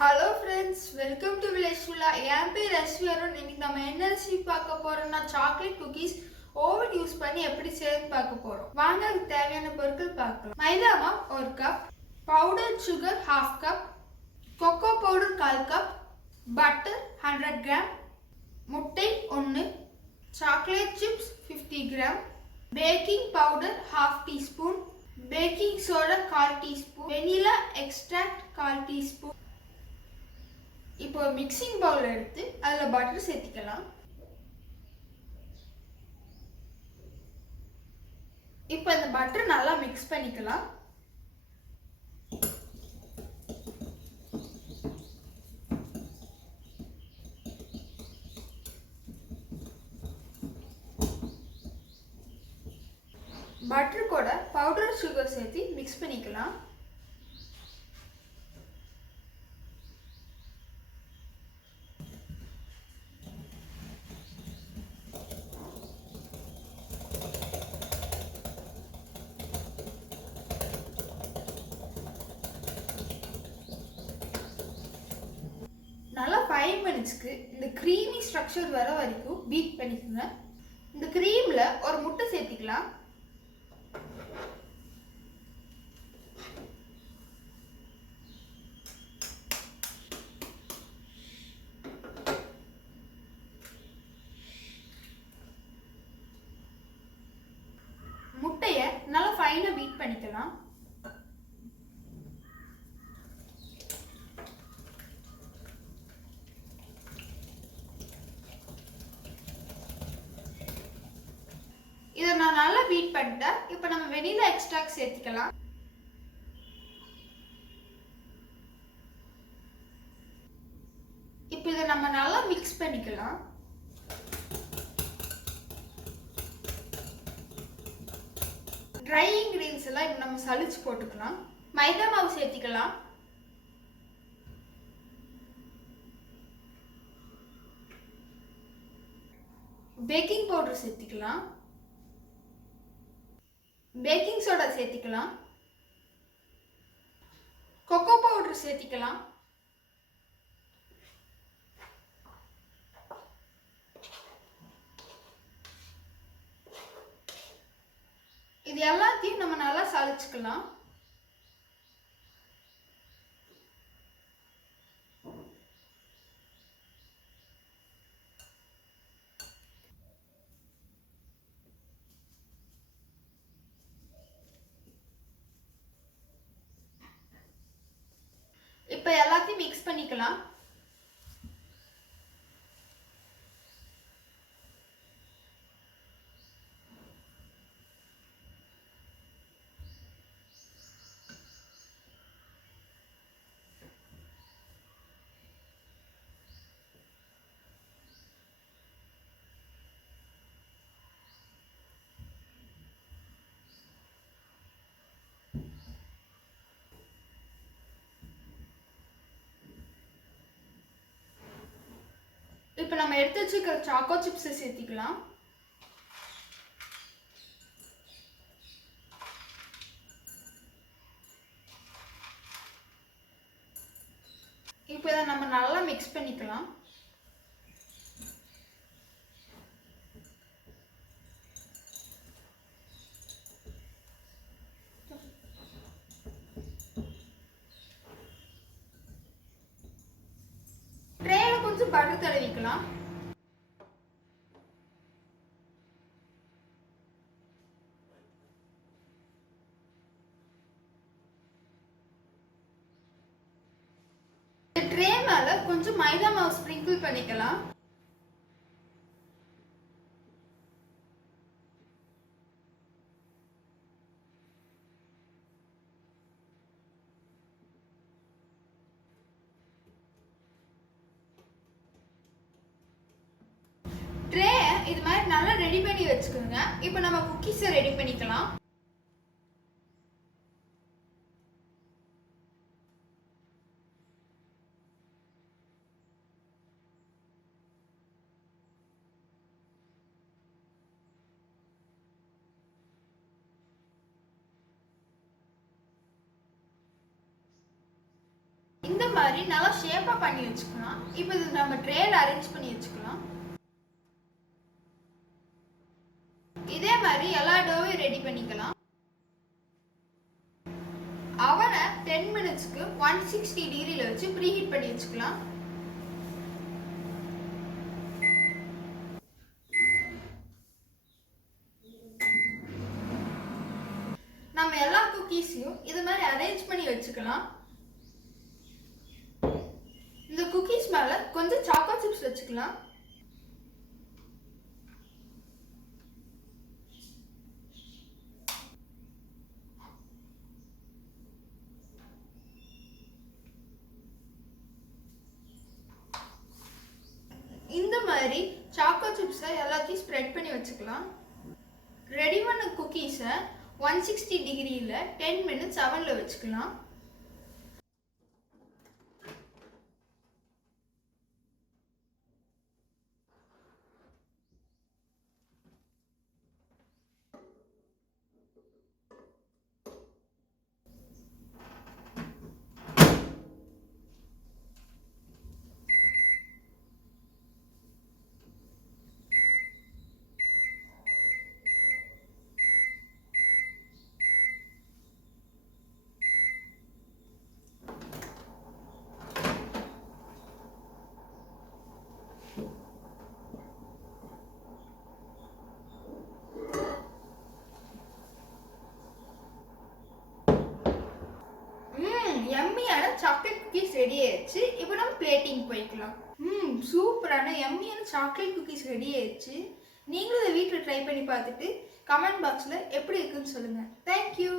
Hello friends, welcome to village ஃபுல்லா. என் பேர் ரஷ்மி அருண். இன்னைக்கு நம்ம என்ன ரெசிபி பார்க்க போறோம்னா சாக்லேட் குக்கீஸ் ஓவன் யூஸ் பண்ணி எப்படி செய்யணும்னு பார்க்க போறோம். வாங்க அதுக்கு தேவையான பொருட்கள் பார்க்கலாம். மைதா மாவு 1 cup, powder sugar 1/2 cup, cocoa powder 1/4 cup, butter 100 gram, முட்டை 1, chocolate chips 50 gram, baking powder 1/2 teaspoon, baking soda 1/4 teaspoon, vanilla extract 1/4 teaspoon. இப்போ மிக்சிங் பவுல் எடுத்து அதில் பட்டர் சேர்த்திக்கலாம். இப்போ இந்த பட்டர் நல்லா மிக்ஸ் பண்ணிக்கலாம். பட்டர் கூட பவுடர் சுகர் சேர்த்து மிக்ஸ் பண்ணிக்கலாம். நல்லா 5 மினிட்ஸ்க்கு இந்த க்ரீமி ஸ்ட்ரக்சர் வர வரைக்கும் பீட் பண்ணிக்கோங்க. இந்த க்ரீமில் ஒரு முட்டை சேர்த்திக்கலாம். முட்டையை நல்லா ஃபைனாக பீட் பண்ணிக்கலாம். இதை நான் நல்லா பீட் பண்ணிட்டேன். இப்போ நம்ம வெனிலா எக்ஸ்ட்ராக்ட் சேர்த்துக்கலாம். இப்போ இதை நம்ம நல்லா மிக்ஸ் பண்ணிக்கலாம். ட்ரை இன்கிரீடியன்ஸ் எல்லாம் இப்போ நம்ம சலிச்சு போட்டுக்கலாம். மைதா மாவு சேர்த்துக்கலாம். பேக்கிங் பவுடர் சேர்த்துக்கலாம். பேக்கிங் சோடா சேர்த்துக்கலாம். கொக்கோ பவுடர் சேர்த்துக்கலாம். இது எல்லாத்தையும் நம்ம நல்லா சலிச்சுக்கலாம். இப்போ எல்லாத்தையும் மிக்ஸ் பண்ணிக்கலாம். இப்போ நம்ம எடுத்து வச்சுக்கிற சாக்கோ சிப்ஸை சேர்த்திக்கலாம். இப்போ இதை நம்ம நல்லா மிக்ஸ் பண்ணிக்கலாம். ட்ரேல கொஞ்சம் பட்டர் தடவிக்கலாம். ட்ரே மேல கொஞ்சம் மைதா மாவு ஸ்ப்ரிங்கிள் பண்ணிக்கலாம். ட்ரே இது மாதிரி நல்லா ரெடி பண்ணி வச்சுக்கோங்க. இப்போ நம்ம குக்கீஸை ரெடி பண்ணிக்கலாம். இந்த மாதிரி நல்லா ஷேப்பா பண்ணி வச்சுக்கலாம். இப்போ இது நம்ம ட்ரேல அரேஞ்ச் பண்ணி வச்சுக்கலாம். இதே மாதிரி எல்லா டோவையும் ரெடி பண்ணிக்கலாம். அவனை 10 மினிட்ஸ்க்கு 160 டிகிரியில் வச்சு ப்ரீஹீட் பண்ணி வச்சுக்கலாம். நம்ம எல்லா குக்கீஸையும் இது மாதிரி அரேஞ்ச் பண்ணி வச்சுக்கலாம். இந்த குக்கீஸ் மேல கொஞ்சம் சாக்கோ சிப்ஸ் வச்சுக்கலாம். இந்த மாதிரி சாக்கோ சிப்ஸை எல்லாத்தையும் ஸ்ப்ரெட் பண்ணி வச்சுக்கலாம். ரெடி பண்ண குக்கீஸை 160 டிகிரியில் 10 மினிட்ஸ் அவனில் வச்சுக்கலாம். எம்மியான சாக்லேட் குக்கீஸ் ரெடி ஆயிடுச்சு. இப்போ நம்ம பிளேட்டிங் போய்க்கலாம். சூப்பரான எம்மியான சாக்லேட் குக்கீஸ் ரெடி ஆயிடுச்சு. நீங்களும் இதை வீட்டில் ட்ரை பண்ணி பார்த்துட்டு கமெண்ட் பாக்ஸில் எப்படி இருக்குன்னு சொல்லுங்கள். தேங்க்யூ.